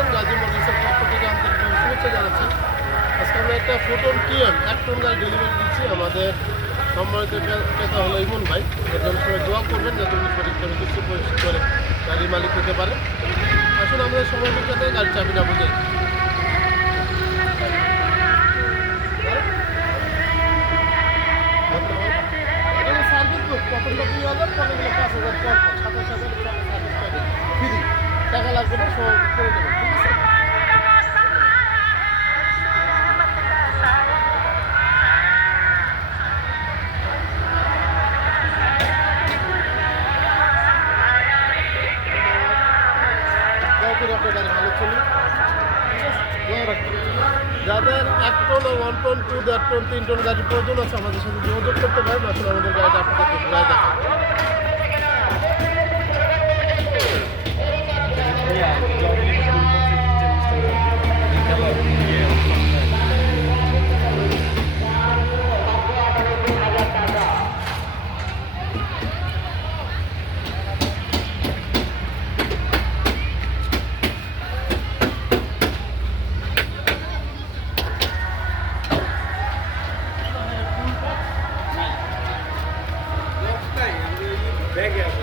আছেন? গাজী মোটরসের পক্ষ থেকে আন্তরিকভাবে শুভেচ্ছা জানাচ্ছি। আজকে আমরা একটা ফোটন টিএম 1 টন গাড়ি ডেলিভারি দিচ্ছি। আমাদের সম্মানিত ক্রেতা হলো ইমন ভাই। এর জন্য সবাই দোয়া করবেন যাতে উনি সঠিকভাবে কিস্তি পরিশোধ করে গাড়ির মালিক হতে পারে। আসুন আমাদের সময় বিজ্ঞাতে গাড়ির চাবিটা বুঝাই। সার্ভিস বুক প্রথমটা 2000, পরেরগুলো 5000 পর 27,000 সার্ভিস পাবেন ফ্রি। টাকা লাগবে না, সময় করে দেবেন, ঠিক আছে? দয়া করে আপনার গাড়ি ভালো চলুন, ঠিক আছে? দোয়া রাখবেন। যাদের 1 টন ও 1 টন 2, 1.5 টন 3 টন গাড়ির প্রয়োজন আছে আমাদের সাথে যোগাযোগ করতে পারেন। আসলে আমাদের গাড়িটা আপনাদেরকে ঘুরায় দেখাবো। ব্যাগে আছে